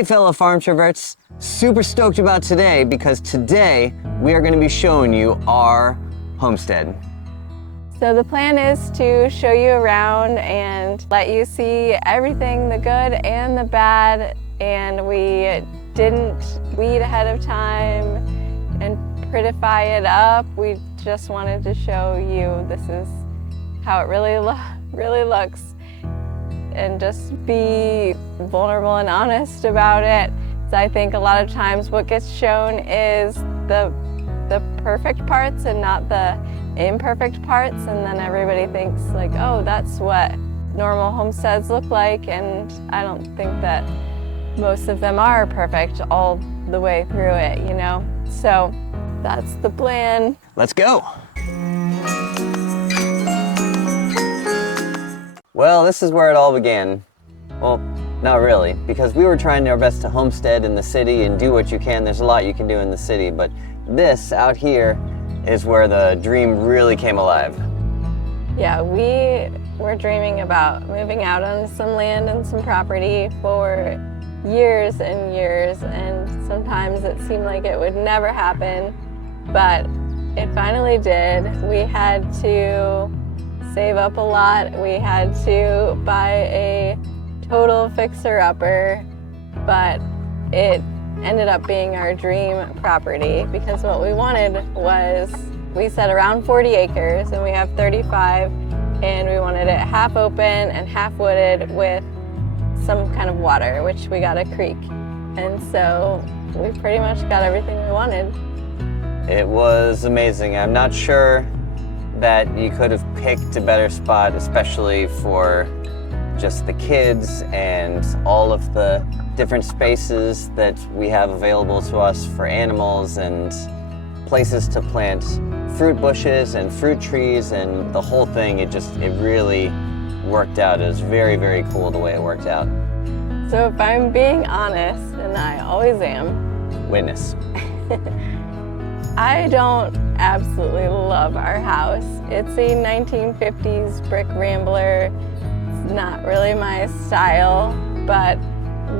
Hey fellow farm troverts, super stoked about today because today we are going to be showing you our homestead. So the plan is to show you around and let you see everything, the good and the bad, and we didn't weed ahead of time and prettify it up. We just wanted to show you this is how it really looks, and just be vulnerable and honest about it. So I think a lot of times what gets shown is the perfect parts and not the imperfect parts, and then everybody thinks like, oh, that's what normal homesteads look like, and I don't think that most of them are perfect all the way through it, you know? So that's the plan. Let's go. Well, this is where it all began. Well, not really, because we were trying our best to homestead in the city and do what you can. There's a lot you can do in the city, but this out here is where the dream really came alive. Yeah, we were dreaming about moving out on some land and some property for years and years, and sometimes it seemed like it would never happen, but it finally did. We had to save up a lot. We had to buy a total fixer-upper, but it ended up being our dream property because what we wanted was, we said around 40 acres and we have 35, and we wanted it half open and half wooded with some kind of water, which we got a creek. And so we pretty much got everything we wanted. It was amazing. I'm not sure that you could have picked a better spot, especially for just the kids and all of the different spaces that we have available to us for animals and places to plant fruit bushes and fruit trees and the whole thing. It really worked out. It was very, very cool the way it worked out. So if I'm being honest, and I always am, witness. I don't absolutely love our house. It's a 1950s brick rambler. It's not really my style, but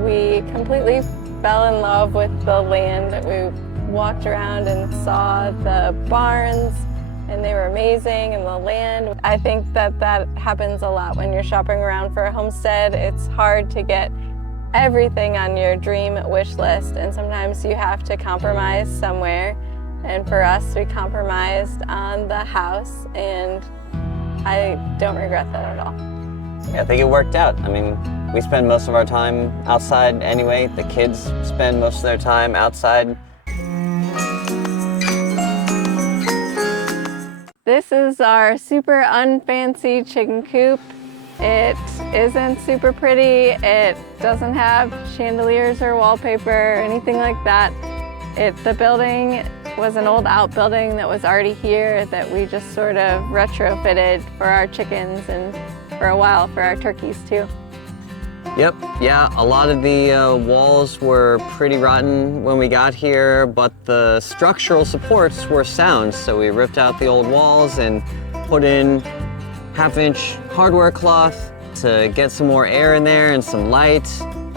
we completely fell in love with the land. We walked around and saw the barns, and they were amazing, and the land. I think that happens a lot when you're shopping around for a homestead. It's hard to get everything on your dream wish list, and sometimes you have to compromise somewhere. And for us, we compromised on the house, and I don't regret that at all. I think it worked out. I mean, we spend most of our time outside anyway. The kids spend most of their time outside. This is our super unfancy chicken coop. It isn't super pretty. It doesn't have chandeliers or wallpaper or anything like that. The building was an old outbuilding that was already here that we just sort of retrofitted for our chickens and for a while for our turkeys too. Yep, yeah, a lot of the walls were pretty rotten when we got here, but the structural supports were sound, so we ripped out the old walls and put in half-inch hardware cloth to get some more air in there and some light,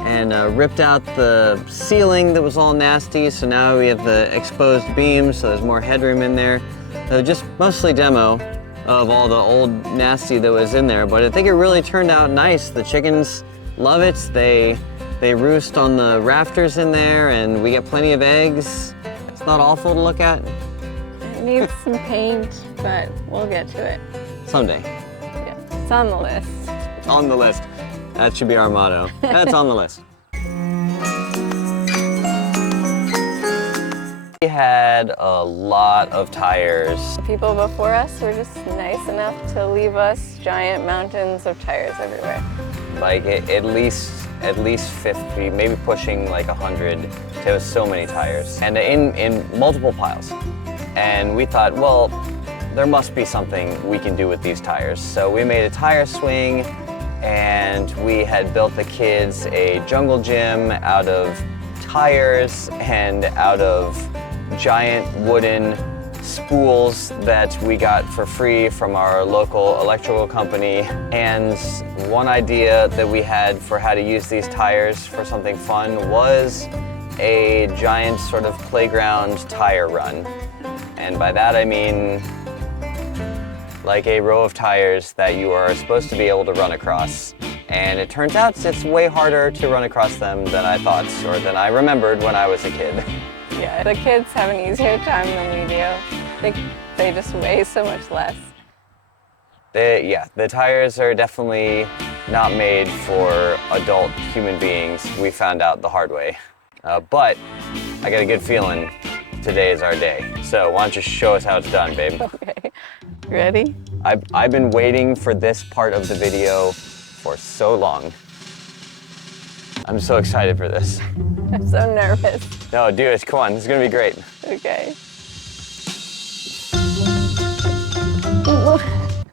and ripped out the ceiling that was all nasty, so now we have the exposed beams, so there's more headroom in there. So just mostly demo of all the old nasty that was in there, but I think it really turned out nice. The chickens love it. They roost on the rafters in there, and we get plenty of eggs. It's not awful to look at. It needs some paint, but we'll get to it. Someday. Yeah, it's on the list. It's on the list. That should be our motto. That's on the list. We had a lot of tires. People before us were just nice enough to leave us giant mountains of tires everywhere. Like at least 50, maybe pushing like 100. There was so many tires, and in multiple piles. And we thought, well, there must be something we can do with these tires. So we made a tire swing, and we had built the kids a jungle gym out of tires and out of giant wooden spools that we got for free from our local electrical company. And one idea that we had for how to use these tires for something fun was a giant sort of playground tire run. And by that I mean like a row of tires that you are supposed to be able to run across. And it turns out it's way harder to run across them than I thought, or than I remembered when I was a kid. Yeah, the kids have an easier time than we do. They just weigh so much less. The tires are definitely not made for adult human beings. We found out the hard way. But I got a good feeling today is our day. So why don't you show us how it's done, babe? Okay, ready? I've been waiting for this part of the video for so long. I'm so excited for this. I'm so nervous. No, do it, come on, it's gonna be great. Okay.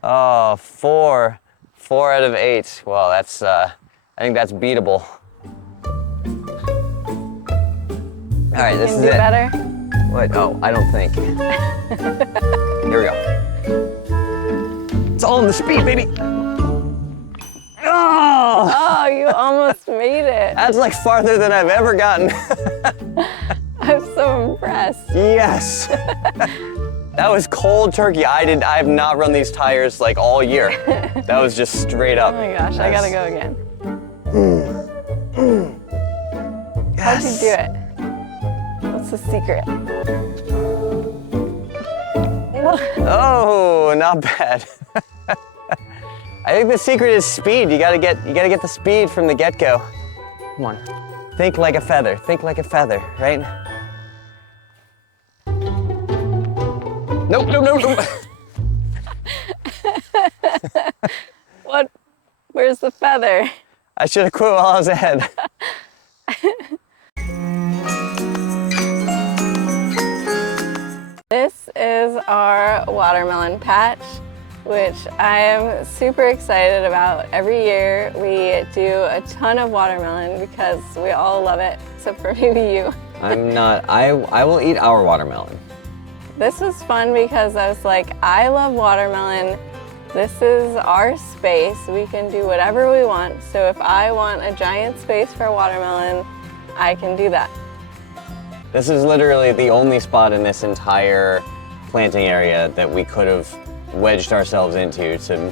Oh, 4 out of 8. Well, that's, I think that's beatable. All right, this is it. Can you do better? What? Oh, I don't think. Here we go. It's all in the speed, baby. Oh! Oh, you almost made it. That's like farther than I've ever gotten. I'm so impressed. Yes. That was cold turkey. I have not run these tires like all year. That was just straight up. Oh my gosh, I gotta go again. Yes. How'd you do it? What's the secret? Oh, not bad. I think the secret is speed. You gotta get the speed from the get-go. Come on. Think like a feather. Think like a feather, right? Nope, nope, nope, nope. What? Where's the feather? I should have quit while I was ahead. This is our watermelon patch, which I am super excited about. Every year we do a ton of watermelon because we all love it, except for maybe you. I'm not. I will eat our watermelon. This was fun because I was like, I love watermelon. This is our space. We can do whatever we want. So if I want a giant space for watermelon, I can do that. This is literally the only spot in this entire planting area that we could have wedged ourselves into to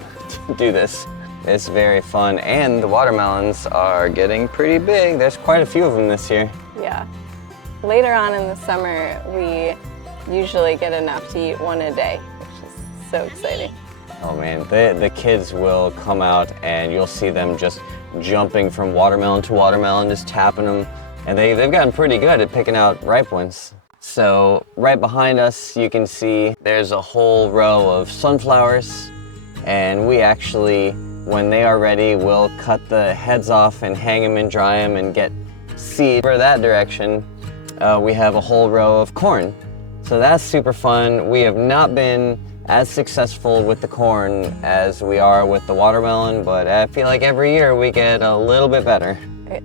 do this. It's very fun, and the watermelons are getting pretty big. There's quite a few of them this year. Yeah. Later on in the summer, we usually get enough to eat one a day, which is so exciting. Oh man, the kids will come out and you'll see them just jumping from watermelon to watermelon, just tapping them. And they've gotten pretty good at picking out ripe ones. So right behind us, you can see there's a whole row of sunflowers. And we actually, when they are ready, will cut the heads off and hang them and dry them and get seed for that direction. We have a whole row of corn. So that's super fun. We have not been as successful with the corn as we are with the watermelon, but I feel like every year we get a little bit better.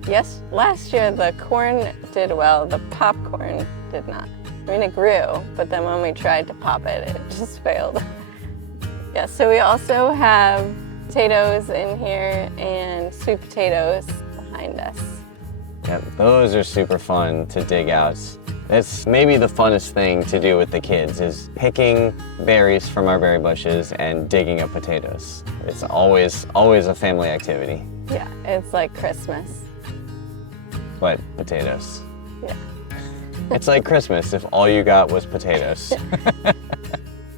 Yes, last year the corn did well, the popcorn did not. I mean, it grew, but then when we tried to pop it, it just failed. Yeah, so we also have potatoes in here and sweet potatoes behind us. Yep, those are super fun to dig out. It's maybe the funnest thing to do with the kids is picking berries from our berry bushes and digging up potatoes. It's always a family activity. Yeah, it's like Christmas. But potatoes. Yeah. It's like Christmas if all you got was potatoes.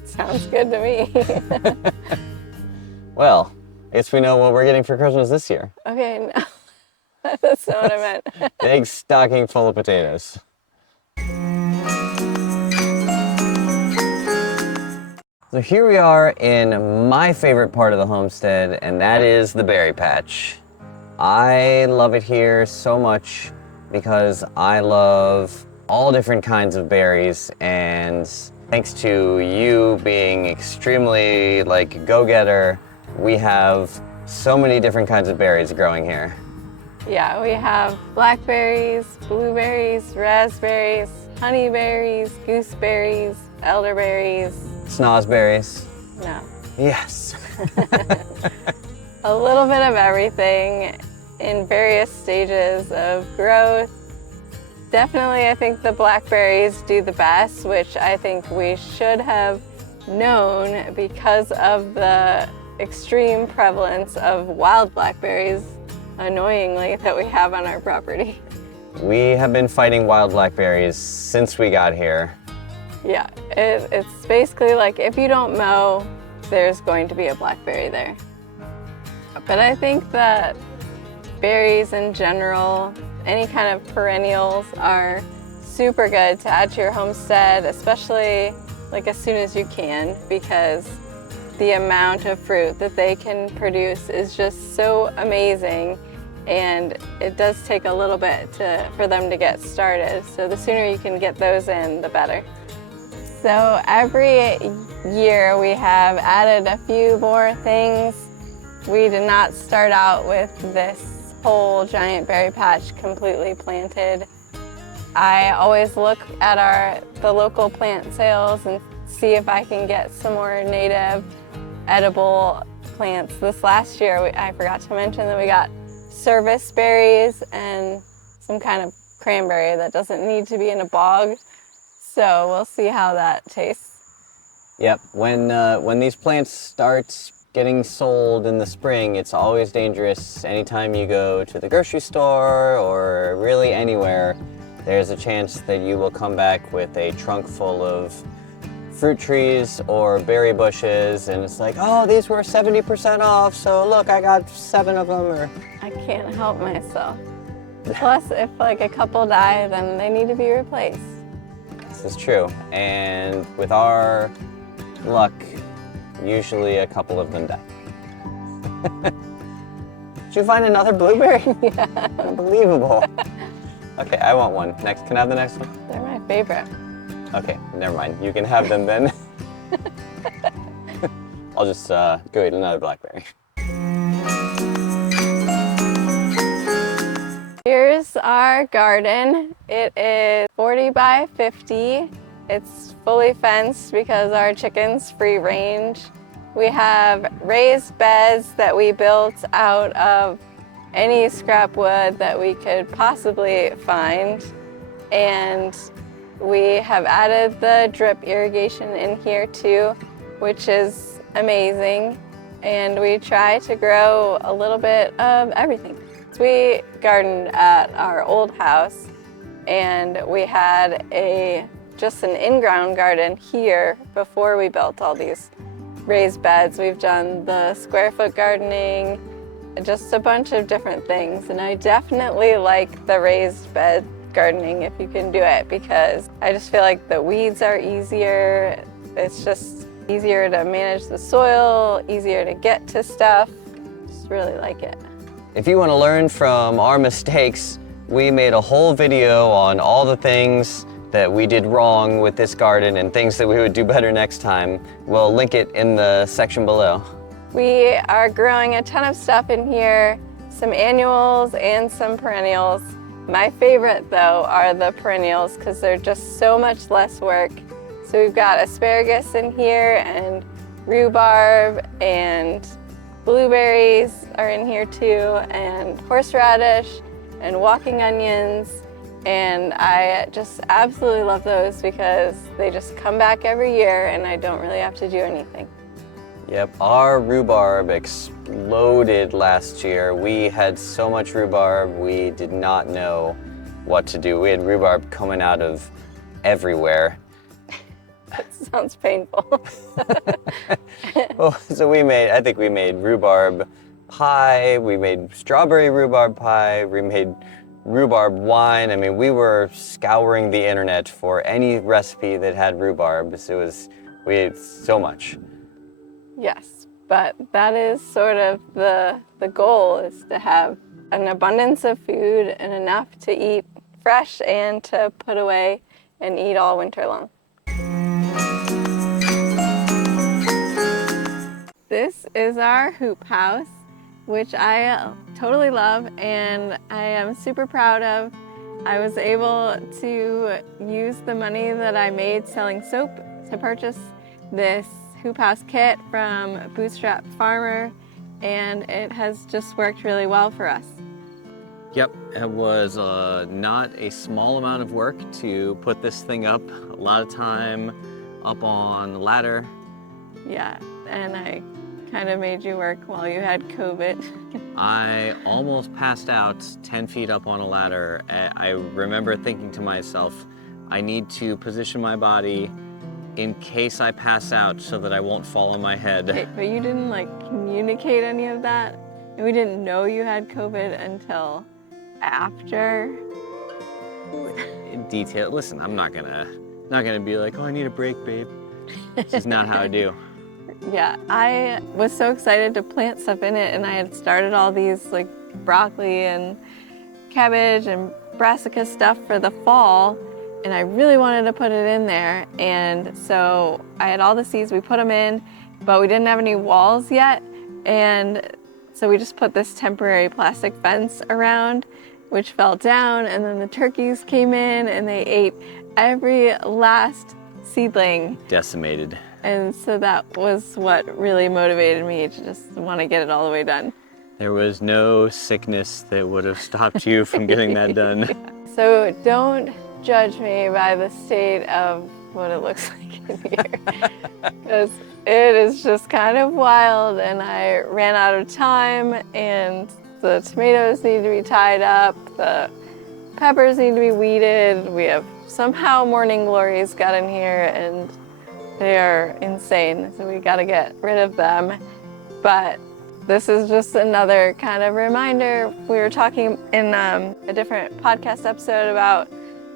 Sounds good to me. Well, I guess we know what we're getting for Christmas this year. Okay, no. That's not what I meant. Big stocking full of potatoes. So here we are in my favorite part of the homestead, and that is the berry patch. I love it here so much because I love all different kinds of berries, and thanks to you being extremely like go-getter, we have so many different kinds of berries growing here. Yeah, we have blackberries, blueberries, raspberries, honeyberries, gooseberries, elderberries. Snozberries. No. Yes. A little bit of everything in various stages of growth. Definitely, I think the blackberries do the best, which I think we should have known because of the extreme prevalence of wild blackberries, annoyingly, that we have on our property. We have been fighting wild blackberries since we got here. Yeah, it's basically like if you don't mow, there's going to be a blackberry there. But I think that berries in general, any kind of perennials, are super good to add to your homestead, especially like as soon as you can, because the amount of fruit that they can produce is just so amazing, and it does take a little bit for them to get started. So the sooner you can get those in, the better. So every year we have added a few more things. We did not start out with this whole giant berry patch completely planted. I always look at the local plant sales and see if I can get some more native edible plants. This last year, I forgot to mention that we got service berries and some kind of cranberry that doesn't need to be in a bog. So we'll see how that tastes. Yep, when these plants start getting sold in the spring, it's always dangerous. Anytime you go to the grocery store or really anywhere, there's a chance that you will come back with a trunk full of fruit trees or berry bushes, and it's like, oh, these were 70% off, so look, I got 7 of them. Or I can't help myself. Plus, if like a couple die, then they need to be replaced. This is true, and with our luck, usually a couple of them die. Did you find another blueberry? Yeah. Unbelievable. Okay, I want one. Next, can I have the next one? They're my favorite. Okay, never mind. You can have them then. I'll just go eat another blackberry. Here's our garden. It is 40 by 50. It's fully fenced because our chickens free range. We have raised beds that we built out of any scrap wood that we could possibly find. And we have added the drip irrigation in here too, which is amazing. And we try to grow a little bit of everything. We gardened at our old house, and we had just an in-ground garden here before we built all these raised beds. We've done the square foot gardening, just a bunch of different things. And I definitely like the raised bed gardening if you can do it, because I just feel like the weeds are easier. It's just easier to manage the soil, easier to get to stuff. Just really like it. If you want to learn from our mistakes, we made a whole video on all the things that we did wrong with this garden and things that we would do better next time. We'll link it in the section below. We are growing a ton of stuff in here, some annuals and some perennials. My favorite though are the perennials because they're just so much less work. So we've got asparagus in here, and rhubarb, and blueberries are in here too, and horseradish and walking onions. And I just absolutely love those because they just come back every year and I don't really have to do anything. Yep, our rhubarb exploded last year. We had so much rhubarb, we did not know what to do. We had rhubarb coming out of everywhere. That sounds painful. Well, so I think we made rhubarb pie, we made strawberry rhubarb pie, we made rhubarb wine. I mean, we were scouring the internet for any recipe that had rhubarb. We ate so much. Yes, but that is sort of the goal, is to have an abundance of food and enough to eat fresh and to put away and eat all winter long. This is our hoop house, which I totally love and I am super proud of. I was able to use the money that I made selling soap to purchase this hoop house kit from Bootstrap Farmer, and it has just worked really well for us. Yep, it was not a small amount of work to put this thing up. A lot of time up on the ladder. Yeah, and I kind of made you work while you had COVID. I almost passed out 10 feet up on a ladder. I remember thinking to myself, I need to position my body in case I pass out so that I won't fall on my head. Okay, but you didn't like communicate any of that, and we didn't know you had COVID until after. In detail, listen, I'm not gonna be like, oh, I need a break, babe. This is not how I do. Yeah, I was so excited to plant stuff in it, and I had started all these like broccoli and cabbage and brassica stuff for the fall, and I really wanted to put it in there. And so I had all the seeds, we put them in, but we didn't have any walls yet, and so we just put this temporary plastic fence around, which fell down, and then the turkeys came in and they ate every last seedling. Decimated. And so that was what really motivated me to just want to get it all the way done. There was no sickness that would have stopped you from getting that done. Yeah. So don't judge me by the state of what it looks like in here, because it is just kind of wild, and I ran out of time, and the tomatoes need to be tied up, the peppers need to be weeded. We have somehow morning glories got in here, and they are insane, so we gotta get rid of them. But this is just another kind of reminder. We were talking in a different podcast episode about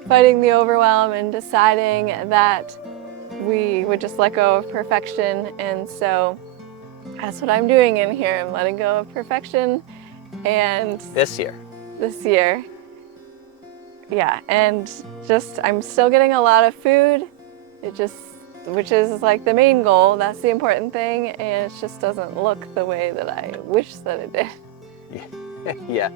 fighting the overwhelm and deciding that we would just let go of perfection, and so that's what I'm doing in here. I'm letting go of perfection, and This year. Yeah, and just I'm still getting a lot of food. Which is like the main goal. That's the important thing, and it just doesn't look the way that I wish that it did. Yeah.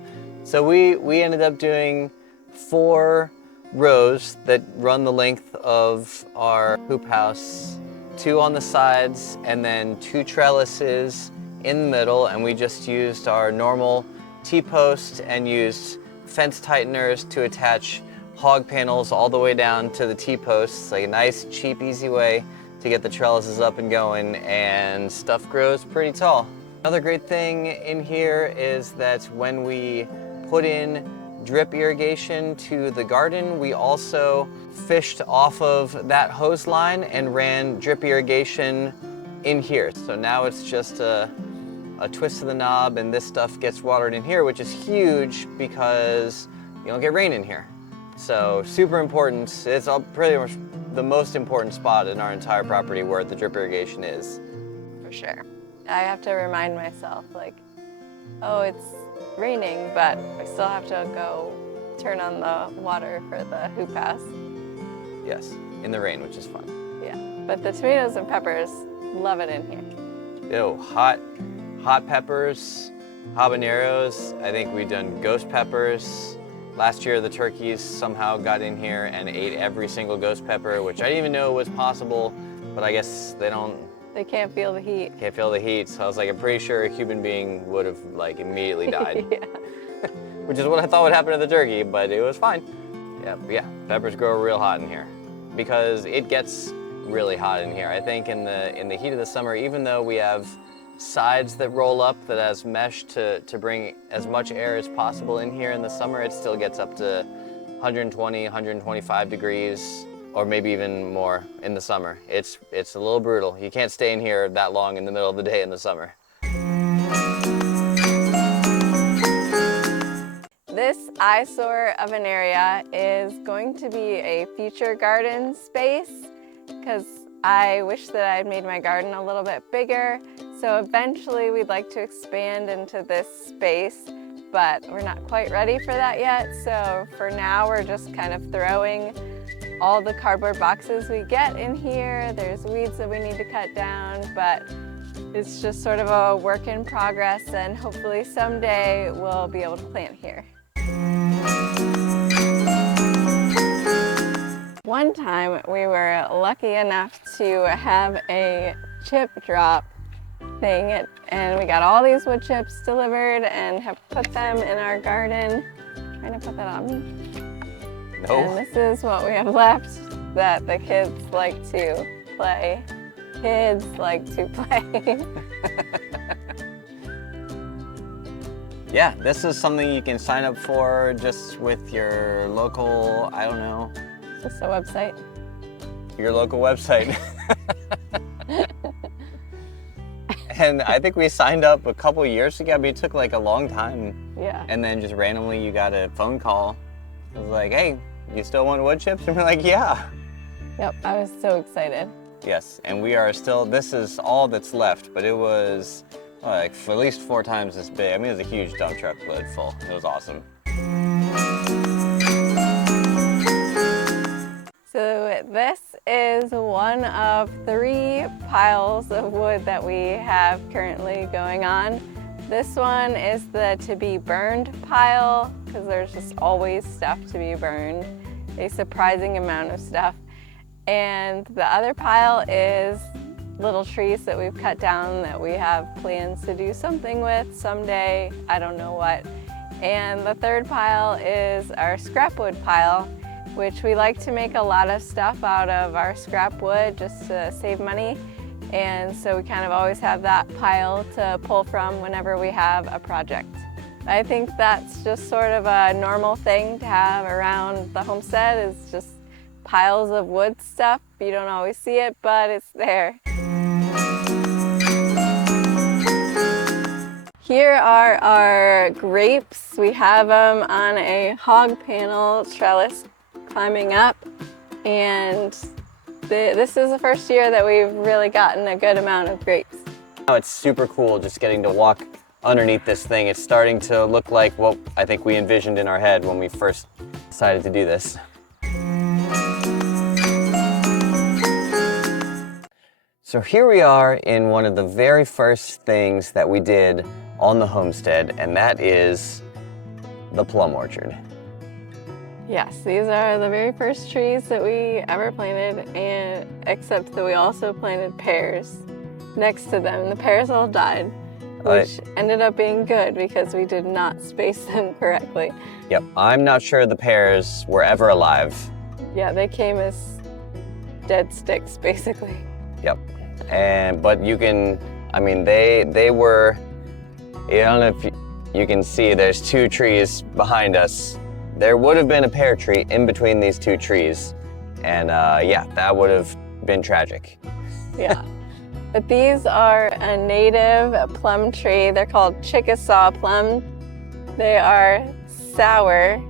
So we ended up doing 4 rows that run the length of our hoop house, 2 on the sides, and then 2 trellises in the middle, and we just used our normal T-post and used fence tighteners to attach hog panels all the way down to the T-posts, like a nice, cheap, easy way to get the trellises up and going, and stuff grows pretty tall. Another great thing in here is that when we put in drip irrigation to the garden, we also fished off of that hose line and ran drip irrigation in here. So now it's just a twist of the knob, and this stuff gets watered in here, which is huge because you don't get rain in here. So super important. It's pretty much the most important spot in our entire property where the drip irrigation is. For sure. I have to remind myself, like, oh, it's raining, but I still have to go turn on the water for the hoop house. Yes, in the rain, which is fun. Yeah, but the tomatoes and peppers, love it in here. Ew, hot peppers, habaneros. I think we've done ghost peppers. Last year, the turkeys somehow got in here and ate every single ghost pepper, which I didn't even know was possible, but I guess They can't feel the heat. Can't feel the heat, so I was like, I'm pretty sure a human being would have like immediately died. Yeah. Which is what I thought would happen to the turkey, but it was fine. Yeah, peppers grow real hot in here because it gets really hot in here. I think in the heat of the summer, even though we have sides that roll up that has mesh to bring as much air as possible in here in the summer, it still gets up to 120, 125 degrees, or maybe even more in the summer. It's a little brutal. You can't stay in here that long in the middle of the day in the summer. This eyesore of an area is going to be a future garden space, because I wish that I had made my garden a little bit bigger. So eventually we'd like to expand into this space, but we're not quite ready for that yet. So for now, we're just kind of throwing all the cardboard boxes we get in here. There's weeds that we need to cut down, but it's just sort of a work in progress, and hopefully someday we'll be able to plant here. One time we were lucky enough to have a chip drop thing, and we got all these wood chips delivered and have put them in our garden. Trying to put that on me. No. And this is what we have left that the kids like to play. Kids like to play. Yeah, this is something you can sign up for just with your local, I don't know. Just a website. Your local website. And I think we signed up a couple years ago, but it took like a long time. Yeah. And then just randomly you got a phone call. It was like, hey, you still want wood chips? And we're like, yeah. Yep, I was so excited. Yes, and we are still, this is all that's left, but it was like for at least 4 times this big. I mean, it was a huge dump truck load full. It was awesome. So this is one of 3 piles of wood that we have currently going on. This one is the to be burned pile, because there's just always stuff to be burned, a surprising amount of stuff. And the other pile is little trees that we've cut down that we have plans to do something with someday, I don't know what. And the third pile is our scrap wood pile, which we like to make a lot of stuff out of our scrap wood just to save money. And so we kind of always have that pile to pull from whenever we have a project. I think that's just sort of a normal thing to have around the homestead, is just piles of wood stuff. You don't always see it, but it's there. Here are our grapes. We have them on a hog panel trellis climbing up, and this is the first year that we've really gotten a good amount of grapes. Oh, it's super cool just getting to walk underneath this thing. It's starting to look like what I think we envisioned in our head when we first decided to do this. So here we are in one of the very first things that we did on the homestead, and that is the plum orchard. Yes, these are the very first trees that we ever planted, and except that we also planted pears next to them. The pears all died, which ended up being good because we did not space them correctly. Yep, I'm not sure the pears were ever alive. Yeah, they came as dead sticks, basically. Yep, but you can, I mean, they were, I don't know if you can see, there's 2 trees behind us. There would have been a pear tree in between these 2 trees, and yeah, that would have been tragic. Yeah, but these are a native plum tree. They're called Chickasaw plum. They are sour.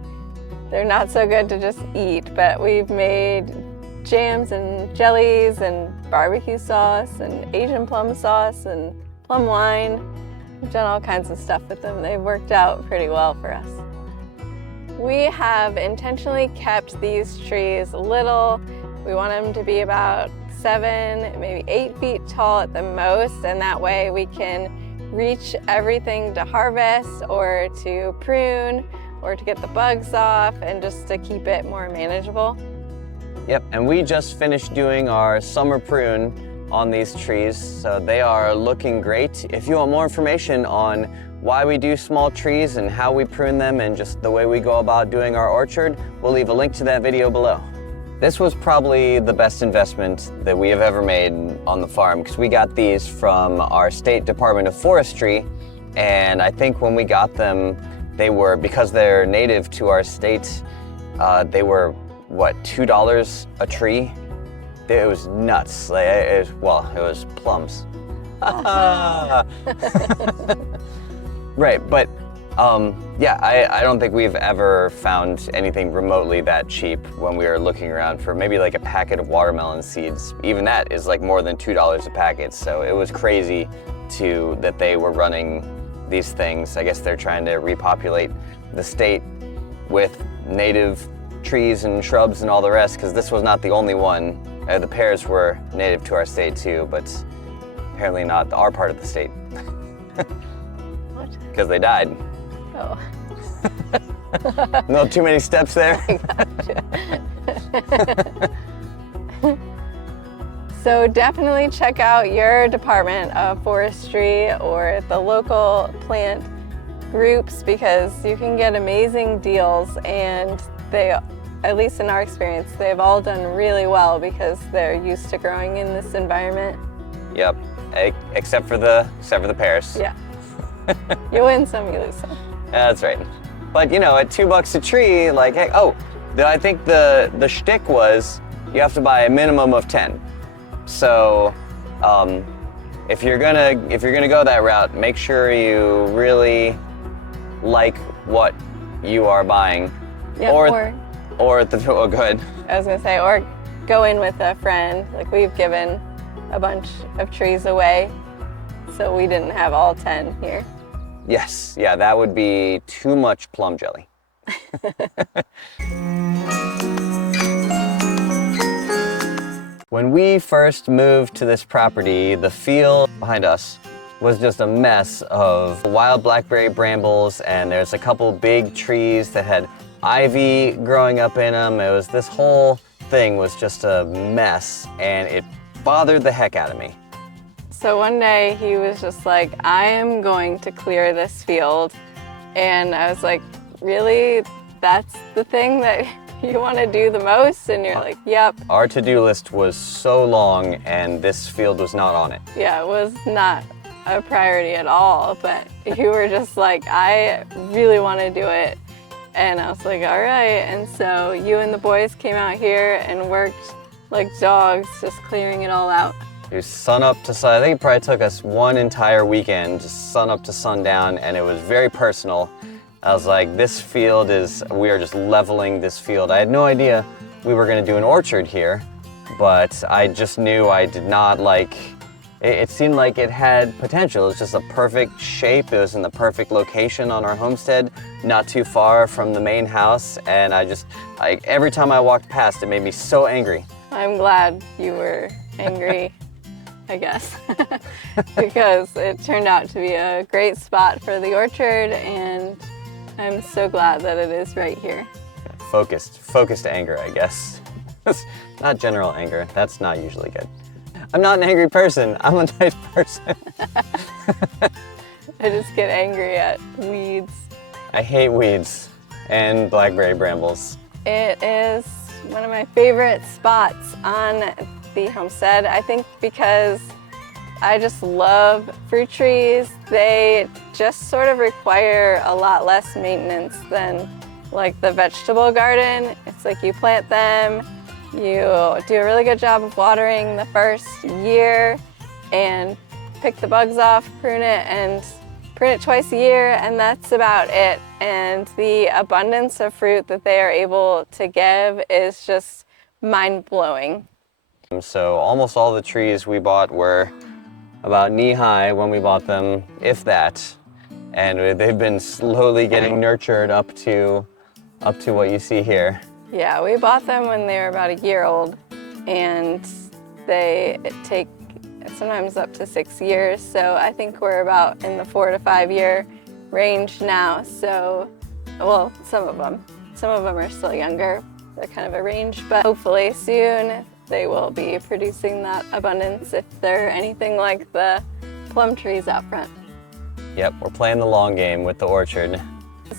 They're not so good to just eat, but we've made jams and jellies and barbecue sauce and Asian plum sauce and plum wine. We've done all kinds of stuff with them. They've worked out pretty well for us. We have intentionally kept these trees little. We want them to be about 7, maybe 8 feet tall at the most, and that way we can reach everything to harvest or to prune or to get the bugs off, and just to keep it more manageable. Yep, and we just finished doing our summer prune on these trees, so they are looking great. If you want more information on why we do small trees and how we prune them and just the way we go about doing our orchard, we'll leave a link to that video below. This was probably the best investment that we have ever made on the farm, because we got these from our state Department of Forestry, and I think when we got them, they were, because they're native to our state, they were, what, $2 a tree? It was nuts. Like, it was plums. Right, but yeah, I don't think we've ever found anything remotely that cheap when we were looking around for maybe like a packet of watermelon seeds. Even that is like more than $2 a packet, so it was crazy that they were running these things. I guess they're trying to repopulate the state with native trees and shrubs and all the rest, because this was not the only one. The pears were native to our state too, but apparently not our part of the state. What? Because they died. Oh. No, too many steps there. Gotcha. So definitely check out your Department of Forestry or the local plant groups because you can get amazing deals, and they, at least in our experience, they've all done really well because they're used to growing in this environment. Yep, except for the pears. Yeah. You win some, you lose some. That's right. But you know, at $2 a tree, like, hey, I think the shtick was you have to buy a minimum of 10. So, if you're gonna go that route, make sure you really like what you are buying. Yeah, or go ahead. I was gonna say, or go in with a friend. Like we've given a bunch of trees away, so we didn't have all 10 here. Yes, yeah, that would be too much plum jelly. When we first moved to this property, the field behind us was just a mess of wild blackberry brambles, and there's a couple big trees that had ivy growing up in them. This whole thing was just a mess, and it bothered the heck out of me. So one day he was just like, I am going to clear this field. And I was like, really? That's the thing that you want to do the most? And you're like, yep. Our to-do list was so long, and this field was not on it. Yeah, it was not a priority at all, but you were just like, I really want to do it. And I was like, all right. And so you and the boys came out here and worked like dogs, just clearing it all out. It was sun up to sun. I think it probably took us one entire weekend, just sun up to sundown, and it was very personal. I was like, we are just leveling this field. I had no idea we were gonna do an orchard here, but I just knew I did not like, it seemed like it had potential. It was just a perfect shape. It was in the perfect location on our homestead, not too far from the main house, and every time I walked past, it made me so angry. I'm glad you were angry, I guess, because it turned out to be a great spot for the orchard, and I'm so glad that it is right here. Focused anger, I guess. Not general anger. That's not usually good. I'm not an angry person. I'm a nice person. I just get angry at weeds. I hate weeds and blackberry brambles. It is one of my favorite spots on the homestead. I think because I just love fruit trees. They just sort of require a lot less maintenance than like the vegetable garden. It's like you plant them, you do a really good job of watering the first year and pick the bugs off, prune it twice a year, and that's about it. And the abundance of fruit that they are able to give is just mind-blowing. So almost all the trees we bought were about knee-high when we bought them, if that. And they've been slowly getting nurtured up to what you see here. Yeah, we bought them when they were about a year old, and they take sometimes up to 6 years. So I think we're about in the 4 to 5 year range now. So, well, some of them are still younger. They're kind of a range, but hopefully soon they will be producing that abundance if they're anything like the plum trees out front. Yep, we're playing the long game with the orchard.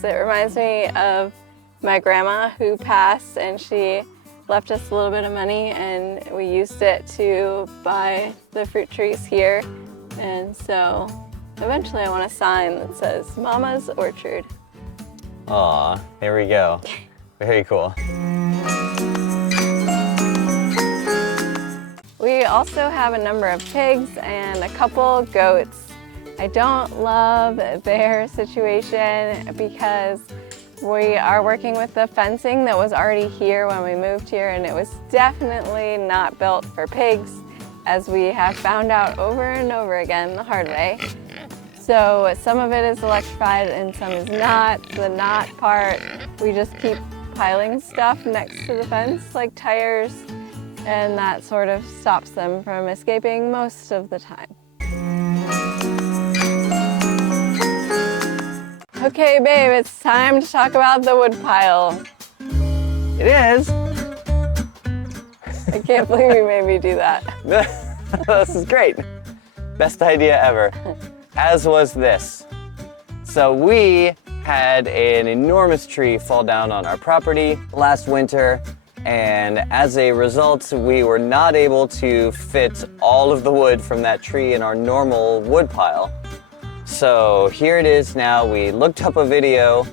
So it reminds me of my grandma who passed, and she left us a little bit of money, and we used it to buy the fruit trees here. And so eventually I want a sign that says Mama's Orchard. Aw, there we go. Very cool. We also have a number of pigs and a couple goats. I don't love their situation because we are working with the fencing that was already here when we moved here, and it was definitely not built for pigs, as we have found out over and over again the hard way. So some of it is electrified and some is not. The not part, we just keep piling stuff next to the fence, like tires, and that sort of stops them from escaping most of the time. Okay, babe, it's time to talk about the wood pile. It is. I can't believe you made me do that. This is great. Best idea ever. As was this. So we had an enormous tree fall down on our property last winter, and as a result, we were not able to fit all of the wood from that tree in our normal wood pile. So here it is now. We looked up a video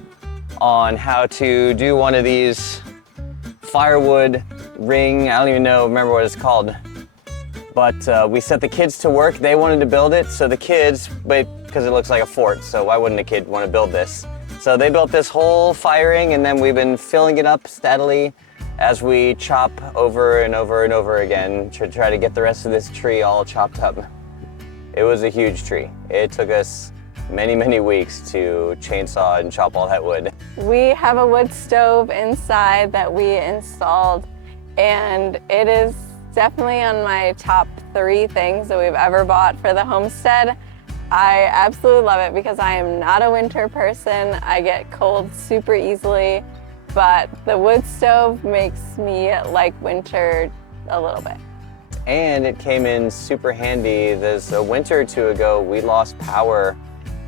on how to do one of these firewood ring, I don't even remember what it's called. But we set the kids to work. They wanted to build it, so the kids, because it looks like a fort, so why wouldn't a kid want to build this? So they built this whole fire ring, and then we've been filling it up steadily as we chop over and over and over again to try to get the rest of this tree all chopped up. It was a huge tree. It took us many, many weeks to chainsaw and chop all that wood. We have a wood stove inside that we installed, and it is definitely on my top 3 things that we've ever bought for the homestead. I absolutely love it because I am not a winter person. I get cold super easily, but the wood stove makes me like winter a little bit. And it came in super handy. There's a winter or two ago, we lost power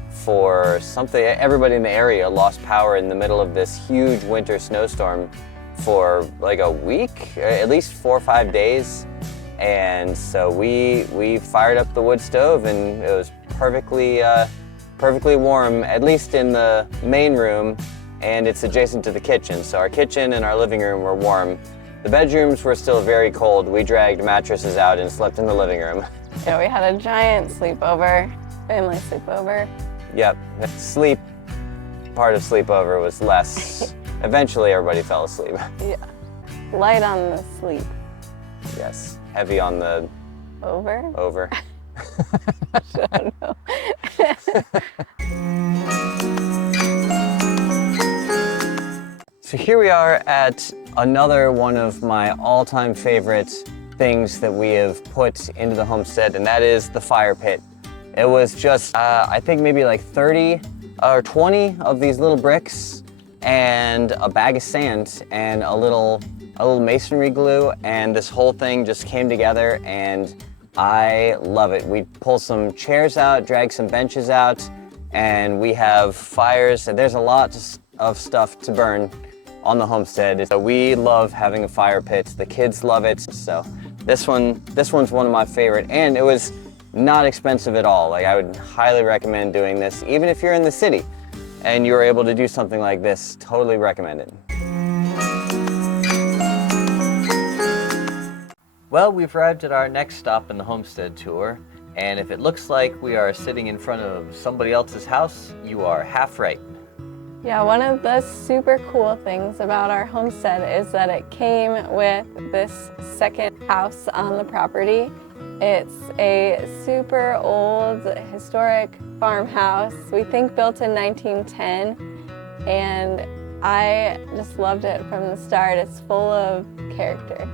for something. Everybody in the area lost power in the middle of this huge winter snowstorm for like a week, at least 4 or 5 days. And so we fired up the wood stove, and it was perfectly warm, at least in the main room, and it's adjacent to the kitchen. So our kitchen and our living room were warm. The bedrooms were still very cold. We dragged mattresses out and slept in the living room. Yeah, we had a giant sleepover, family sleepover. Yep, part of sleepover was less. Eventually everybody fell asleep. Yeah, light on the sleep. Yes, heavy on the over. I don't know. So here we are at another one of my all-time favorite things that we have put into the homestead, and that is the fire pit. It was just, I think maybe like 30 or 20 of these little bricks and a bag of sand and a little masonry glue, and this whole thing just came together, and I love it. We pull some chairs out, drag some benches out, and we have fires, and there's a lot of stuff to burn on the homestead. So we love having a fire pit. The kids love it. So this one's one of my favorite, and it was not expensive at all. Like, I would highly recommend doing this, even if you're in the city and you're able to do something like this. Totally recommend it. Well, we've arrived at our next stop in the homestead tour, and if it looks like we are sitting in front of somebody else's house, you are half right. Yeah, one of the super cool things about our homestead is that it came with this second house on the property. It's a super old, historic farmhouse, we think built in 1910, and I just loved it from the start. It's full of character.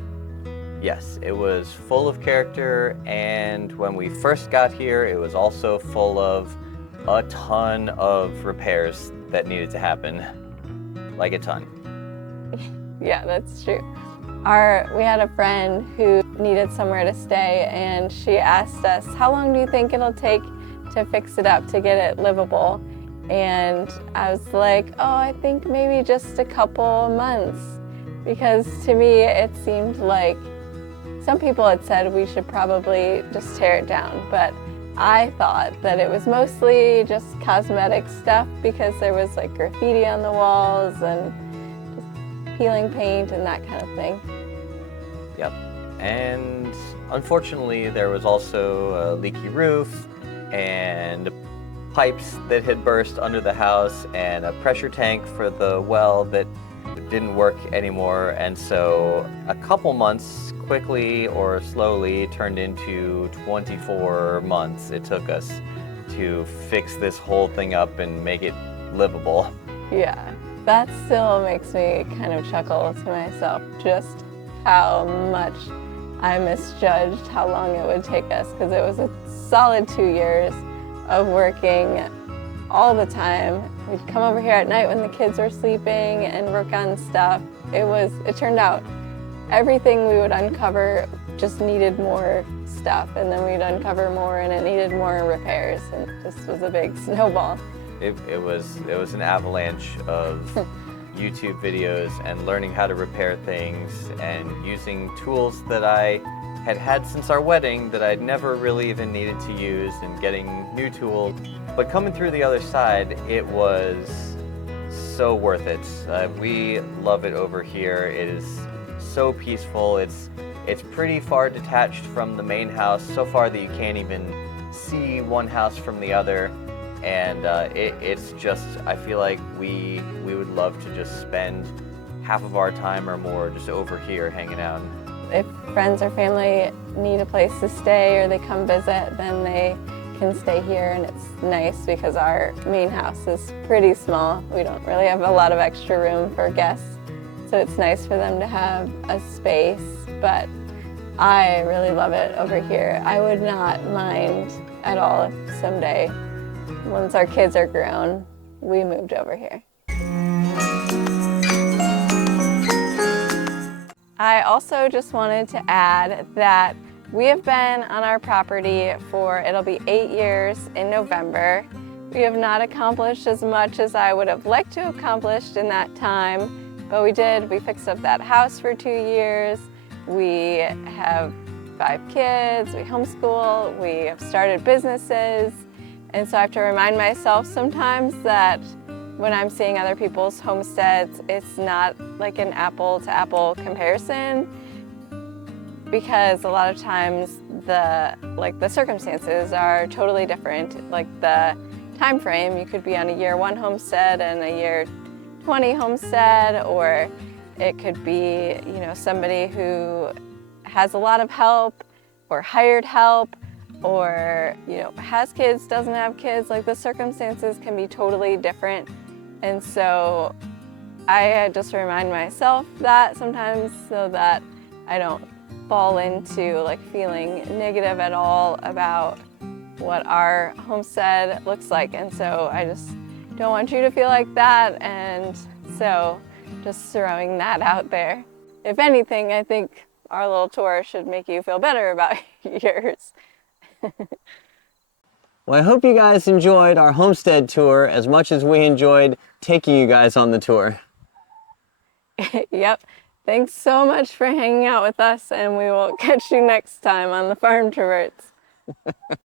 Yes, it was full of character, and when we first got here, it was also full of a ton of repairs that needed to happen, like a ton. Yeah, that's true. We had a friend who needed somewhere to stay, and she asked us, how long do you think it'll take to fix it up, to get it livable? And I was like, oh, I think maybe just a couple months, because to me it seemed like some people had said we should probably just tear it down, but I thought that it was mostly just cosmetic stuff because there was like graffiti on the walls and just peeling paint and that kind of thing. Yep, and unfortunately there was also a leaky roof and pipes that had burst under the house and a pressure tank for the well that didn't work anymore, and so a couple months quickly or slowly turned into 24 months it took us to fix this whole thing up and make it livable. Yeah, that still makes me kind of chuckle to myself, just how much I misjudged how long it would take us, because it was a solid 2 years of working all the time. We'd come over here at night when the kids were sleeping and work on stuff. It turned out everything we would uncover just needed more stuff, and then we'd uncover more and it needed more repairs, and it just was a big snowball. It was an avalanche of YouTube videos and learning how to repair things and using tools that I had had since our wedding that I'd never really even needed to use, and getting new tools. But coming through the other side, it was so worth it. We love it over here. It is so peaceful. It's pretty far detached from the main house, so far that you can't even see one house from the other. And it's just, I feel like we would love to just spend half of our time or more just over here hanging out. If friends or family need a place to stay or they come visit, then they can stay here, and it's nice because our main house is pretty small. We don't really have a lot of extra room for guests, so it's nice for them to have a space, but I really love it over here. I would not mind at all if someday, once our kids are grown, we moved over here. I also just wanted to add that we have been on our property for, it'll be 8 years in November. We have not accomplished as much as I would have liked to have accomplished in that time, but we did. We fixed up that house for 2 years. We have 5 kids, we homeschool, we have started businesses, and so I have to remind myself sometimes that when I'm seeing other people's homesteads, it's not like an apple-to-apple comparison, because a lot of times the circumstances are totally different. Like the time frame, you could be on a year 1 homestead and a year 20 homestead, or it could be, you know, somebody who has a lot of help or hired help, or, you know, has kids, doesn't have kids. Like the circumstances can be totally different. And so I just remind myself that sometimes, so that I don't fall into like feeling negative at all about what our homestead looks like. And so I just don't want you to feel like that. And so just throwing that out there. If anything, I think our little tour should make you feel better about yours. Well, I hope you guys enjoyed our homestead tour as much as we enjoyed taking you guys on the tour. Yep. Thanks so much for hanging out with us, and we will catch you next time on the Farm Traverts.